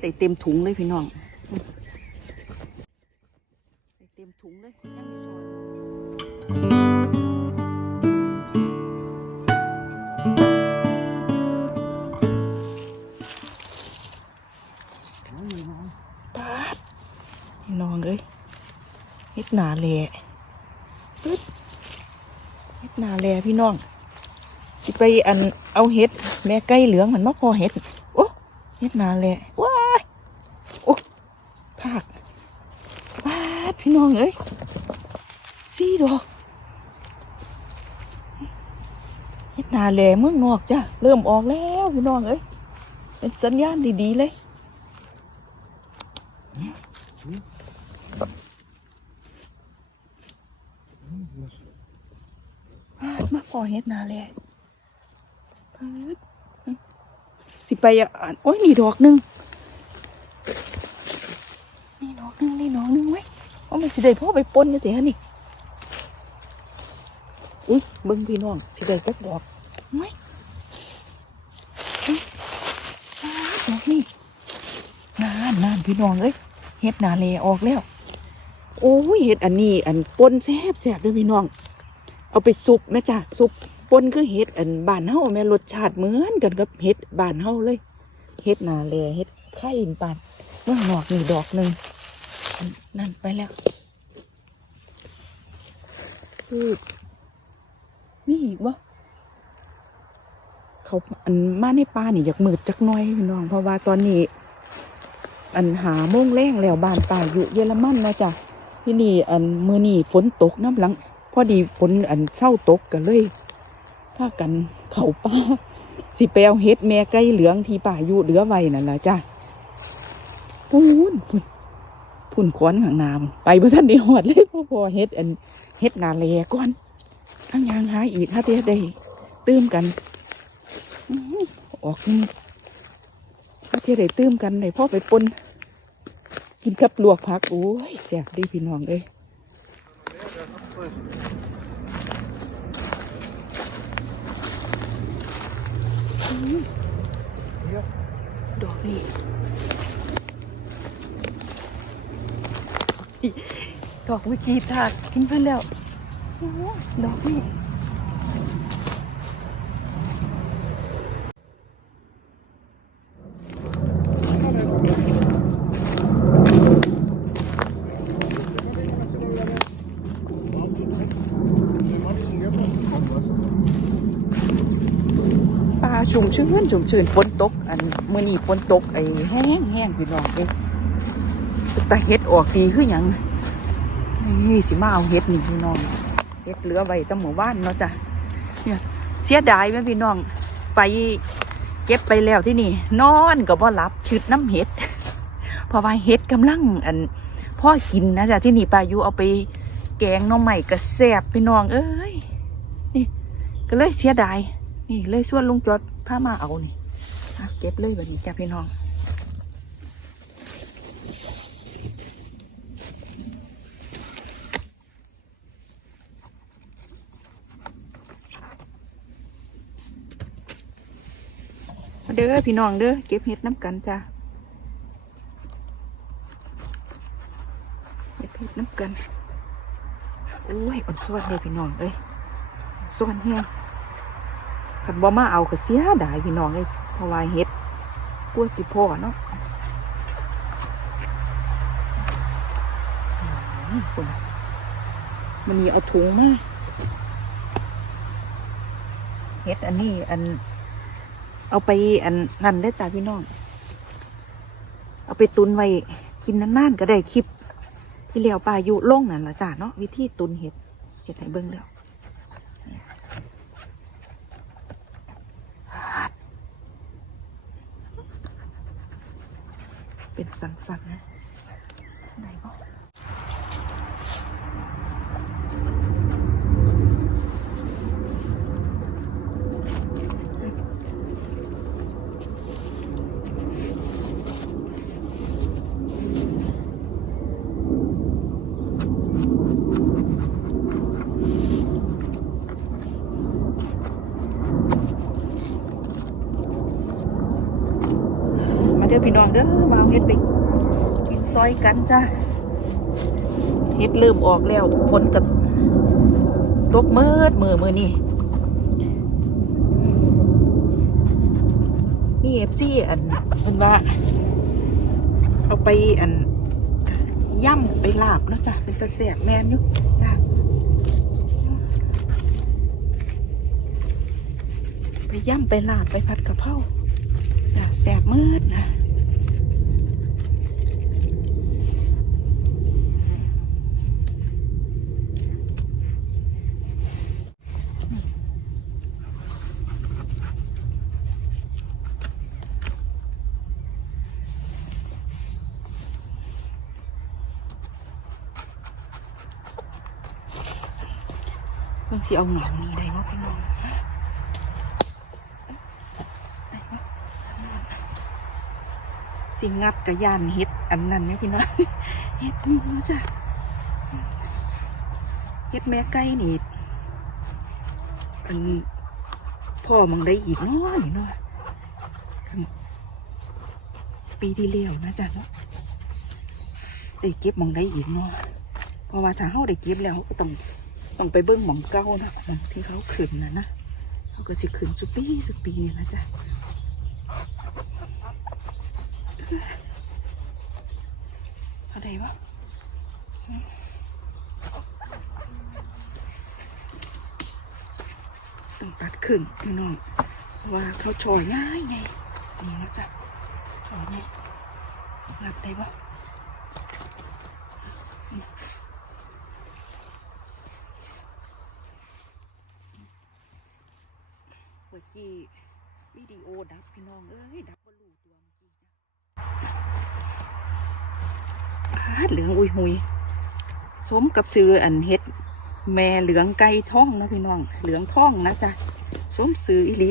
ได้เต็มถุงเลยพี่น้องเต็มถุงเลยยังอยู่ซอยปาพี่น้องเอ้ยเฮ็ดหนาแหล่ปึ๊ดเฮ็ดหนาแหล่พี่น้องสิไปอันเอาเห็ดแม่ไก่เหลืองมันมาพอเห็ดโอ้เห็ดหนาแหละว้ายโอ้ภาคปาดพี่ น้องเอ้ยสี่ดอกเห็ดนาแหล่เมืองนอกจ้ะเริ่มออกแล้วพี่น้องเอ้ยเป็นสัญญาณดีๆเลยมาพอเห็ดนาแหล่สิไปอะโอ้ยนี่ดอกหนึ่งนี่ดอกหนึ่งนี่ดอกหนึ่งไว้ ว่ามันสิได้พ่อไปปนยู่แต่ฮะนี่อุ้ยเบิ่งพี่น้องสิได้จักดอกไว้ยอุ๊ยอ้าวดอกนี่นานนานพี่น้องเอ้ยเฮ็ดนาเลออกแล้ว โอ้ยเฮ็ดอันนี้ อันปนแซ่บแซ่บด้วยพี่น้อง เอาไปซุปแม่จ้ะซุปปนคือเห็ดอันบานเฮาแม่รสชาติเหมือนกันกับเห็ดบานเฮาเลยเห็ดนาแลเห็ดไข่อินปานเมื่อนอกนี่ดอกหนึ่ง นั่นไปแล้วอืดมีอีกบ่เขาอันมาในป่านี่อยากมืดจักหน่อยพี่น้องเพราะว่าตอนนี้ อันหาโมงแรงแล้วบานป่าอยู่เยอรมันนะจ๊ะที่นี่อันมือนี่ฝนตกน้ำหลัง พอดีฝนอันเศร้าตกกันเลยพากันเขาป้าสิไปเอาเฮ็ดแม่ไก่เหลืองที่ป่าอยู่เหลือไว้นั่นละจ้ะพูน พุ่นพุ่นขอนข้างน้ำไปบ่ทันได้หอดเลยพ่อพ่อเฮ็ดอันเฮ็ดนาแลก่อนทั้งยางหาอีกถ้าเทได้ตื้มกันออกนี่ถ้าเทได้ตื้มกันได้พ่อไปปนกินกับลวกผักโอ้ยแซ่บดีพี่น้องเอ้ยดอกนี่อิ ดอกวิกีถาดกินเพื่อนแล้วดอกนี่ปลาชุ่มชื้นชุ่มชื้นฝนตก อันเมื่อนี้ฝนตกไอ้แห้งแห้งพี่น้องเอ้ แต่เห็ดออกดีคือหยังนี่สิมาเอาเห็ดนี่พี่น้องเห็ดเหลือไว้ตั้งหมู่บ้านเนาะจ้ะเนี่ยเสียดายไหมพี่น้อง ไปเก็บไปแล้วที่นี่ นอนก็บ่หลับชืดน้ำเห็ดเพราะว่าเห็ดกำลังอันพ่อกินนะจ๊ะที่นี่ปลายุเอาไปแกงน้องใหม่กระแซบพี่น้อง เอ้ยนี่ ก็เลยเสียดายนี่เลยส่วนลุงจอดพามาเอานี่เก็บเลยแบบนี้จ้ะพี่น้อง เด้อพี่น้องเด้อเก็บเห็ดน้ำกันจ้ะเก็บเห็ดน้ำกันโอ้ยอ่อนซ้อนเลยพี่น้องเอ้ยซ้อนแห้งขันบ่มาเอาก็เสียดายพี่น้องเอ้ยเพราะว่าเห็ดกลัวสิพ่อเนาะมคุณมันมีเอาถุงมาเห็ดอันนี้อัน เอาไปอันนั่นได้จ้าพี่น้อง เอาไปตุนไว้กินนานๆก็ได้คลิปที่เลี้ยวปลาอยู่ล่งนั่นละจ้าเนาะวิธีตุนเห็ดเห็ดให้เบิ่งแล้วเป็นสันๆนะ เด้อพี่น้องเด้อมาเฮ็ดไปกินซอยกันจ้าเฮ็ดเริ่มออกแล้วฝนกับตกมืดมือมือนี่มีเอฟซีอันเพิ่นว่า เอาไปอันย่ำไปลาบแล้วจ้ะเป็นตะแสกแมนอยู่จ้ะไปย่ำไปลาบไปผัดกะเพราจ้ะแสบมืดนะ สิเอาเหงนี่ได้บ่พี่น้องสิงัดกระยานเฮ็ดอันนั้นไหมพี่น้องเฮ็ดนี่จ้ะเฮ็ดแม่ไก่นี่อันพ่อมังได้อีกเนาะนี่เนาะปีที่แล้วนะจ๊ะเนาะได้เก็บมองได้อีกเนาะเพราะว่าถ้าเฮาได้เก็บแล้วก็ต้อง ต้องไปเบิ่งหม่องเก่านะหมองที่เขาขึ้นนะนะเขาก็สิขึ้นสุปีสุปีนี่นะจ๊ะเท่าไดวะต้องตัดขึ้นพี่น้องว่าเขาชอยง่ายไงนี่นะจ๊ะชอยไงงัดได้ปะ เมื่อกี้วิดีโอดับพี่น้องเอ้ยดับบอลูตัวเมื่อกี้จ้ะอา ดเหลืองอุยหุยสมกับซื้ออันเฮ็ด แม่เหลืองไก่ท่องนะพี่น้อง เหลืองท่องนะจ๊ะสมซื้ออิลิ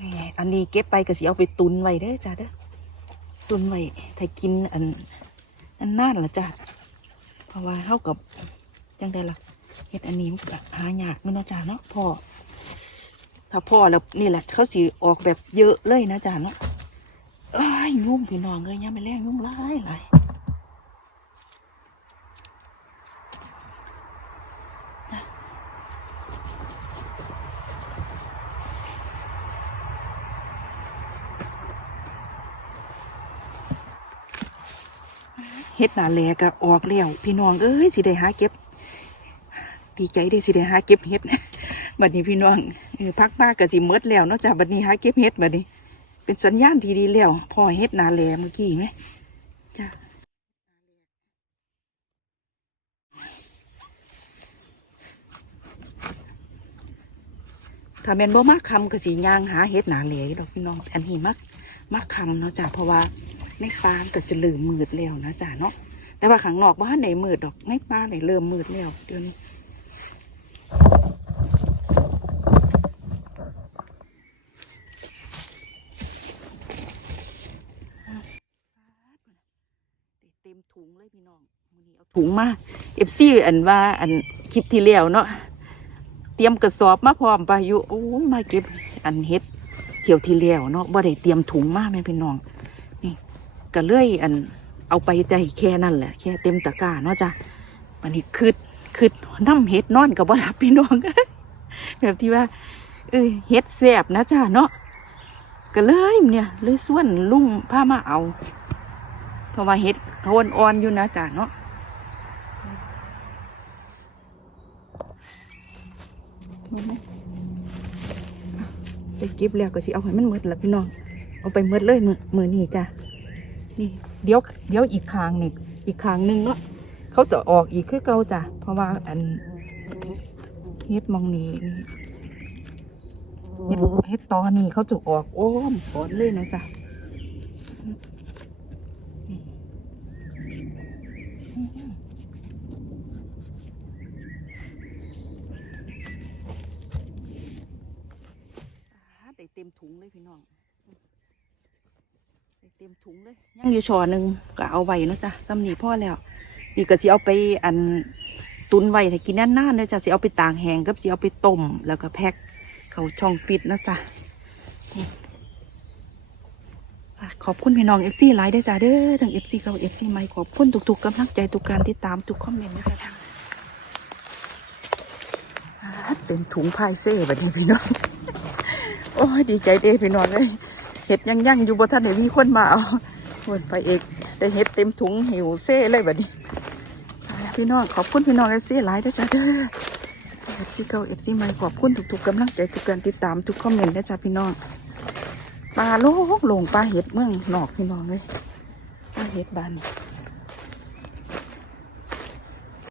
นี่อันนี้เก็บไปก็สิเอาไปตุนไว้เด้อจ้ะเด้อตุนไว้ถ้ากินอันอันน่านละจ้ะเพราะว่าเท่ากับจังได้ละเฮ็ดอันนี้มันก็หายากเนาะเนะจ้าเนาะพอ ถ้าพ่อแล้วนี่แหละเขาสิออกแบบเยอะเลยนะจ้าเนาะเอ้ยุ่งพี่น้องเลยยังไม่แรงยุ่งหลายหลายนะเฮ็ดหนาแหลก็ออกแล้วพี่น้องเอ้ยสิได้หาเก็บ ดีใจได้สิได้หาเก็บเฮ็ด บัดนี้พี่น้องพักมากก็สิหมดแล้วนอกจากบัดนี้หาเก็บเฮ็ดบัดนี้ เป็นสัญญาณที่ดีแล้วพอเฮ็ดหนาแหลเมื่อกี้ไหมจ้าถ้าแม่นบ่มากคำก็สิย่างหาเฮ็ดหนาแหลอยู่ดอกพี่น้องอันนี้มักมากคำเนาะจ้ะเพราะว่าในฟาร์มก็จะเริ่มมืดแล้วนะจ้ะเนาะแต่ว่าข้างนอกบ้านไหนมืดดอกในป่าไหนเริ่มมืดแล้วเดี๋ยวนี้ เต็มถุงเลยพี่น้องมื้อนี้เอา ถุงมาเอฟซีอันว่าอันคลิปที่แล้วเนาะเตรียมกระสอบมาพร้อมปายุโอ้ยมาเก็บอันเฮ็ดเที่ยวที่แล้วเนาะบ่ได้เตรียมถุงมาแม่พี่น้อง นี่ก็เลยอันเอาไปได้แค่นั้นแหละแค่เต็มตะกร้าเนาะจ้ะวันนี้คืดคืดน้ำเฮ็ดนอนกับบ่หลับพี่น้องแบบที่ว่าเอ้ยเฮ็ดแซ่บนะจ้ะเนาะก็เลยเนี่ยเลยส่วนลุงพามาเอาเพราะว่าเห็ดเขาอ่อนๆอยู่นะจ๊ะเนาะ ห็นไหมไปเก็บแล้วก็สิเอาให้มันหมดละพี่น้อง เอาไปหมดเลยมือมือนี่จ้ะนี่เดี๋ยวเดี๋ยวอีกคางนี่อีกคางหนึงเนาะเขาจะออกอีกคือเก่าจ้ะเพราะว่าอันเฮ็ดมองนี้นี่เฮ็ดเฮ็ดตอนี่เขาจะออกโอ้มฝนเลยนะจ๊ะ อ่าได้เต็ม ถุงเลยพี่น้องเต็มถุงเลยยังอยู่ช่อหนึ่งก็เอาไว้นะจ้ะตำหนิพ่อแล้วนี่ก็สิเอาไปอันตุนไว้ถ้ากินนานๆเนาะจ้ะสิเอาไปตากแห้งกับสิเอาไปต้มแล้วก็แพ็คเขาช่องฟิตนะจ๊ะขอบคุณพี่น้องเอฟซีหลายเด้จ้าเด้อทั้งเอฟซีเก่าเอฟซีใหม่ขอบคุณทุกๆกำลังใจทุกการติดตามทุกคอมเมนต์นะจ๊ะอ่าเต็มถุงพายเซ่แบัดนี้พี่น้อง อ้ยดีใจเด้พี่น้องเลยเห็ดยังยังอยู่บนท่านไหนมีคนมาเอาวนไปเอกได้เห็ดเต็มถุงหิวเซ่เลยแบัดนี้พี่น้องขอบคุณพี่น้องเอฟซีหลายด้อจ้าเด้อเอฟซีเก่าเอฟซีใหม่ขอบคุณทุกๆกำลังใจทุกการติดตามทุกคอมเมนต์นะจ๊ะพี่น้องปลาโล่งโลงปลาเห็ดเมืองนอกพี่น้องเลยปลาเห็ดบาน